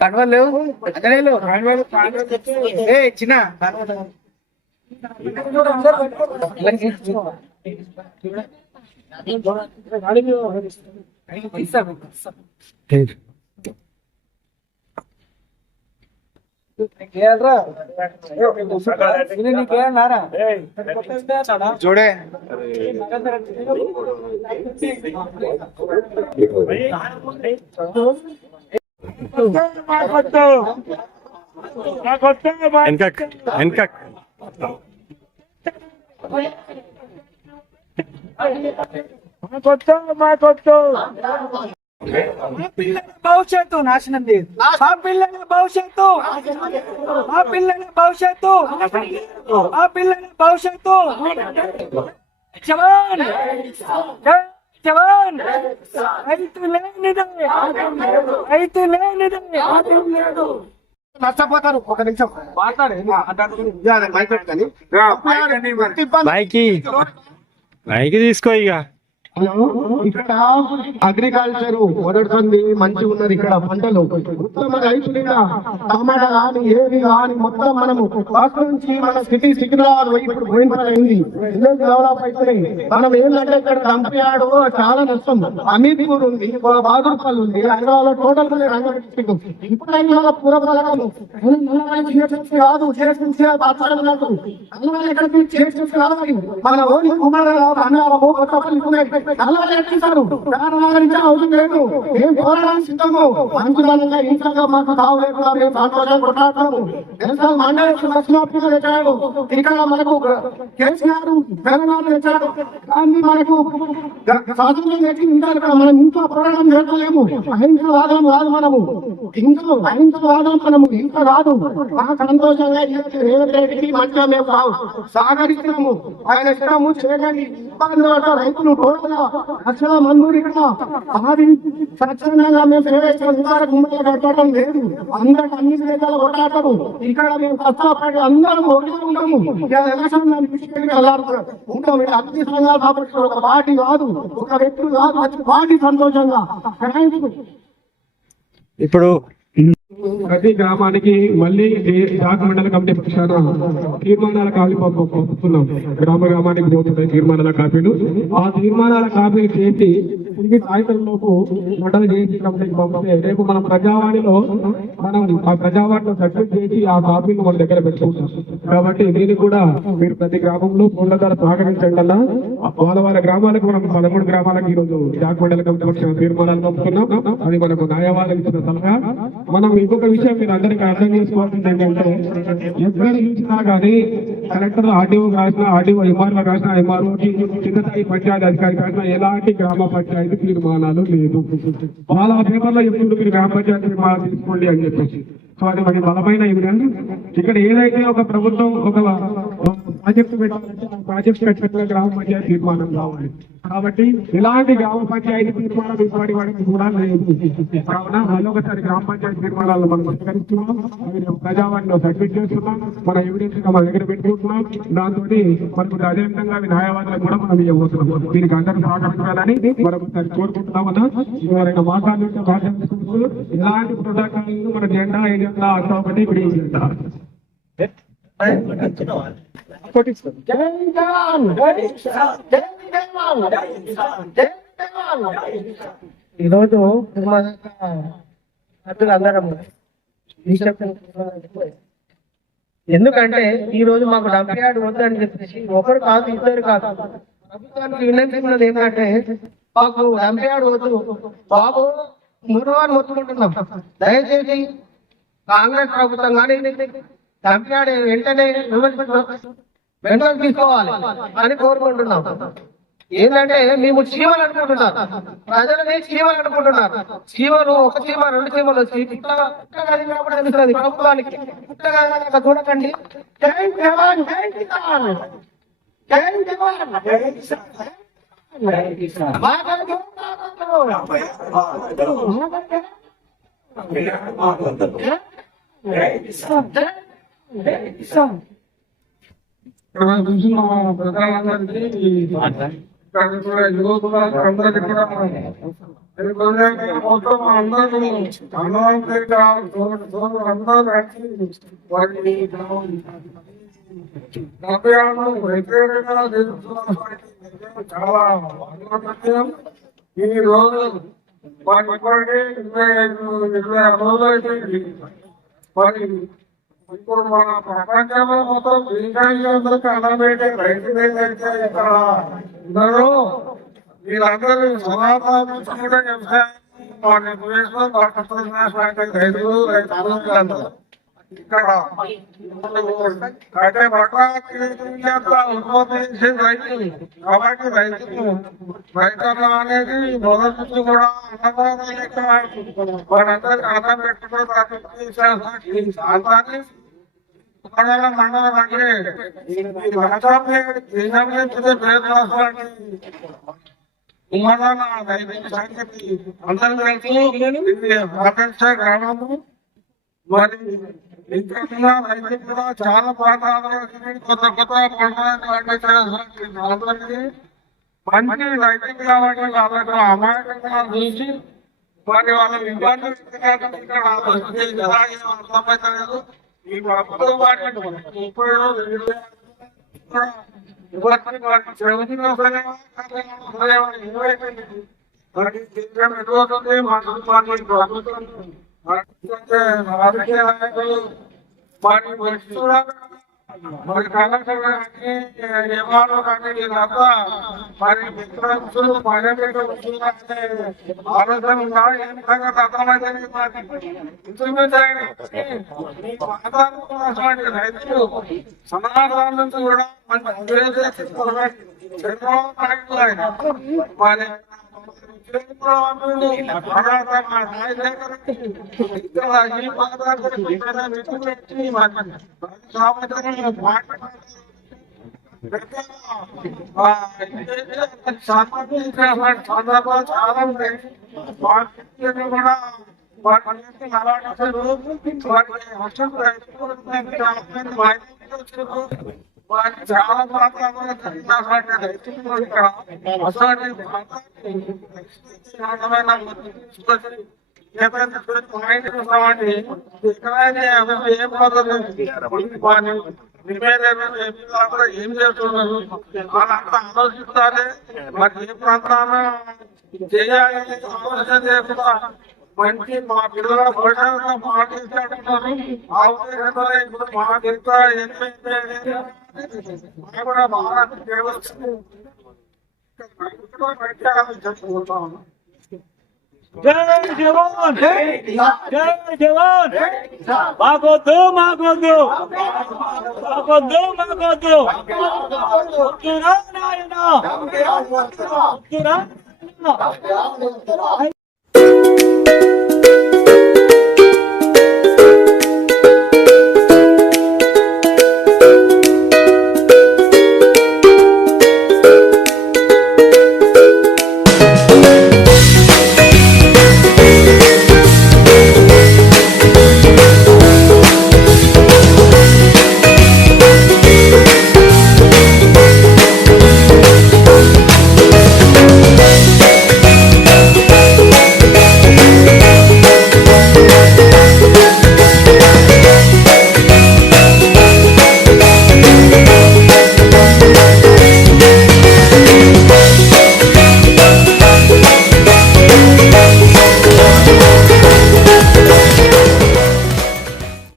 కడవలేవు చిన్న చూడే భవిష్యత్తు నాశనం లేదు. మా పిల్లల భవిష్యత్తు, మా పిల్లల భవిష్యత్తు, మా పిల్లల భవిష్యత్తు. జవాన్ జవాన్, రైతు లేనిదే, రైతు లేనిదే నష్టపోతారు. ఒక నిమిషం మైకి తీసుకో ఇక. ఇక్కడ అగ్రికల్చర్ మొదటి మంచిగా ఉన్నది. ఇక్కడ పంటలు ఉత్తమ రైతులు టమాటా కానీ ఏది కానీ మొత్తం మనము ఫస్ట్ నుంచి మన సికింద్రాబాద్ ఇప్పుడు పోయింది డెవలప్ అవుతున్నాయి. మనం ఏంటంటే ఇక్కడ దంపయాడు చాలా నష్టం. అమీర్పూర్ ఉంది, బాదుర్పల్లి ఉంది, హైదరాబాద్ టోటల్ రంగారెడ్డి డిస్ట్రిక్ట్. ఇప్పుడైనా పూర్వకాలము కాదు చేసి మన ఓన్లీ కుమారరావు అన్నారము కొత్తపల్లి అవసరం లేదు. మేము పోరాడానికి సిద్ధము. మంచిదనంగా ఇంట్లో మాకు తావు లేకుండా మేము సంతోషంగా కొట్లాడతాము. మండలి తెచ్చాడు. ఇక్కడ మనకు కేసీఆర్ తెలంగాణ తెచ్చాడు. కానీ మనకు స్వాతంత్రం తెచ్చి ఉంటారు కదా, మనం ఇంట్లో పోరాటం చేస్తలేము. అహింసవాదం కాదు మనము, ఇంట్లో అహింసవాదం మనము ఇంట్లో కాదు. మాకు సంతోషంగా రేవంత్ రెడ్డికి మంచిగా మేము సహకరిస్తున్నాము. ఆయన ఇష్టము చేయడానికి ఇబ్బంది పడతారు రైతులు. అసలు మందూరు ఇక్కడ అది స్వచ్ఛందంగా మేము కొట్లాడటం లేదు. అందరికి అన్ని దేశాలు కొట్లాడతారు. ఇక్కడ మేము కష్టపడి అందరం ఒకటి ఉంటాము. ఉంటాం. అన్ని సంఘాలు కాబట్టి ఒక పార్టీ కాదు, ఒక వ్యక్తులు కాదు, పార్టీ సంతోషంగా. ఇప్పుడు ప్రతి గ్రామానికి మళ్ళీ జాక్ మండల కమిటీ పక్షాన తీర్మానాల కాపీ పంపుతున్నాం. గ్రామానికి పోతున్నాయి తీర్మానాల కాపీలు. ఆ తీర్మానాల కాపీలు చేసి తిరిగి సాయంత్రం లోపు మండల జేఏసీ కమిటీకి పంపితే రేపు మనం ప్రజావాణిలో ఆ ప్రజావాణిలో సబ్మిట్ చేసి ఆ కాపీలు మన దగ్గర పెట్టుకుంటాం. కాబట్టి దీనికి కూడా మీరు ప్రతి గ్రామంలో ఫోన్ల ద్వారా సహకరించండి అన్న. వాళ్ళ గ్రామాలకు మనం 13 గ్రామాలకు ఈరోజు జాక్ మండల కమిటీ పక్షాన తీర్మానాలు పంపుతున్నాం. అది మనకు న్యాయవాదం ఇచ్చిన సలహా. మనం ఇంకొక విషయం మీరు అందరికీ అర్థం చేసుకోవాల్సింది ఏంటంటే, ఎక్కడ చూసినా కానీ కలెక్టర్ ఆర్డీఓ రాసిన ఆర్డీఓ, ఎంఆర్ఓ రాసిన ఎంఆర్ఓకి, కింద స్థాయి పంచాయతీ అధికారి రాసిన ఎలాంటి గ్రామ పంచాయతీ తీర్మానాలు లేదు. వాళ్ళ పేపర్లో ఎప్పుడు మీరు గ్రామ పంచాయతీ తీర్మానాలు తీసుకోండి అని చెప్పేసి. సో అది మనకి బలమైన ఎవిడెన్స్. ఇక్కడ ఏదైతే ఒక ప్రభుత్వం ఒక ప్రాజెక్టు పెట్టాలంటే ఆ ప్రాజెక్టు పెట్టినట్టుగా గ్రామ పంచాయతీ తీర్మానం కావాలి. కాబట్టి ఇలాంటి గ్రామ పంచాయతీ తీర్మానాలు ఇప్పటి వాడికి కూడా లేదు. కావున మళ్ళొకసారి గ్రామ పంచాయతీ తీర్మానాలను మనం స్వీకరిస్తున్నాం. అవి ప్రజావాణిలో సబ్మిట్ చేస్తున్నాం. మన ఎవిడెన్స్ గా మన దగ్గర పెట్టుకుంటున్నాం. దాంతో మనకు అదేవిధంగా అవి న్యాయవాదులకు కూడా మనం ఇవ్వబోతున్నాం. దీనికి అందరూ సహకరించాలని మరొకసారి కోరుకుంటున్నామన్నా. ఎవరైనా మాట్లాడుతుంటే మాట్లాడుకుంటూ ఎలాంటి ప్రోటోకాల్ మన జెండా ఏజెండా అట్లా ఒకటి ఇప్పుడు జెండా ఈరోజు అందరం ఎందుకంటే ఈ రోజు మాకు డంప్యార్డ్ వద్దని చెప్పేసి ఒకరు కాదు, ఇద్దరు కాదు, ప్రభుత్వానికి విన్నవించుకున్నది ఏంటంటే మాకు డంప్యార్డ్ వద్దు బాబు మురువాన్ని మొత్తుకుంటున్నాం. దయచేసి కాంగ్రెస్ ప్రభుత్వం కానీ డంప్యార్డ్ వెంటనే వెంటనే తీసుకోవాలి అని కోరుకుంటున్నాం. ఏంటంటే మేము చీమలు అనుకుంటున్నారు, ప్రజలని చీమలు అనుకుంటున్నారు. చీమలు ఒక చీమ 2 చీమలు వచ్చి తెలుస్తుంది ప్రభుత్వానికి. పుట్టగా చూడకండి. జై జవాన్ జై కిసాన్, జై జవాన్ జై కిసాన్. ప్రధానమంత్రి యువకుల అందరికీ కూడా మొత్తం అందరూ ధనవంతులుగా అందరూ కలిసి వారి నవ్యాలను వ్యతిరేకంగా తెలుస్తున్న చాలా ఆనందం. ఈ రోజు మరి ఇప్పటికే 25 రోజులు అయిపోయింది. మరి ఇప్పుడు మన ప్రపంచంలో మొత్తం దేశాలందరికీ అన్నబెట్టే రైతులు ఏదైతే ఇక్కడ ఉన్నారో వీళ్ళందరూ సమాధానం కూడా మన దేశంలో రైతులు రైతులు ఇక్కడ అయితే ఉత్పత్తి చేసే రైతులు కాబట్టి రైతులు అనేది మొదటి నుంచి కూడా అన్నదానం లెక్క మనందరికి అన్నం పెట్టుకుని ప్రాంతాన్ని మండలం అంటే ఉమ్మదాన సంగతి అందరూ తెలుసు. గ్రామము మరి ఇంకా రైతులు కూడా చాలా ప్రాంతాలు కొత్త పంటలకి మంచి రైతులు కాబట్టి వాళ్ళకు అమాయకంగా చూసి మరి వాళ్ళ ఇబ్బందులు అర్థమవుతలేదు. ఈ ప్రభుత్వం రాజకీయ నాయకులు మరి కలెక్టర్ ఏమాలో కానీ వీళ్ళంతా మరి మిత్రులు ఆలోచన ఉందా ఏ విధంగా అర్థమైతే రైతులు సమాధానం నుంచి కూడా మంచి చంద్రబాబు నాయుడు మరి సందర్భాలు చాలా ఉంటాయి. కూడా చాలా ప్రాంతాల్లో ఏం చేస్తున్నారు వాళ్ళంతా ఆలోచిస్తారే. మరి ఏ ప్రాంతాన చేయాలని ఆలోచన చేయకుండా మంచి మా పిల్లల భవిష్యత్తు మాట్లాడుతున్నారు. ఆ ఉద్దేశంతో ఇప్పుడు మా ఎంత కూడా బాగా చెప్పుకుంటా ఉన్నాం. జై జవాన్ జై జవాన్ మాకొద్దు మాకొద్దు మాకొద్దు మాకొద్దు నాయన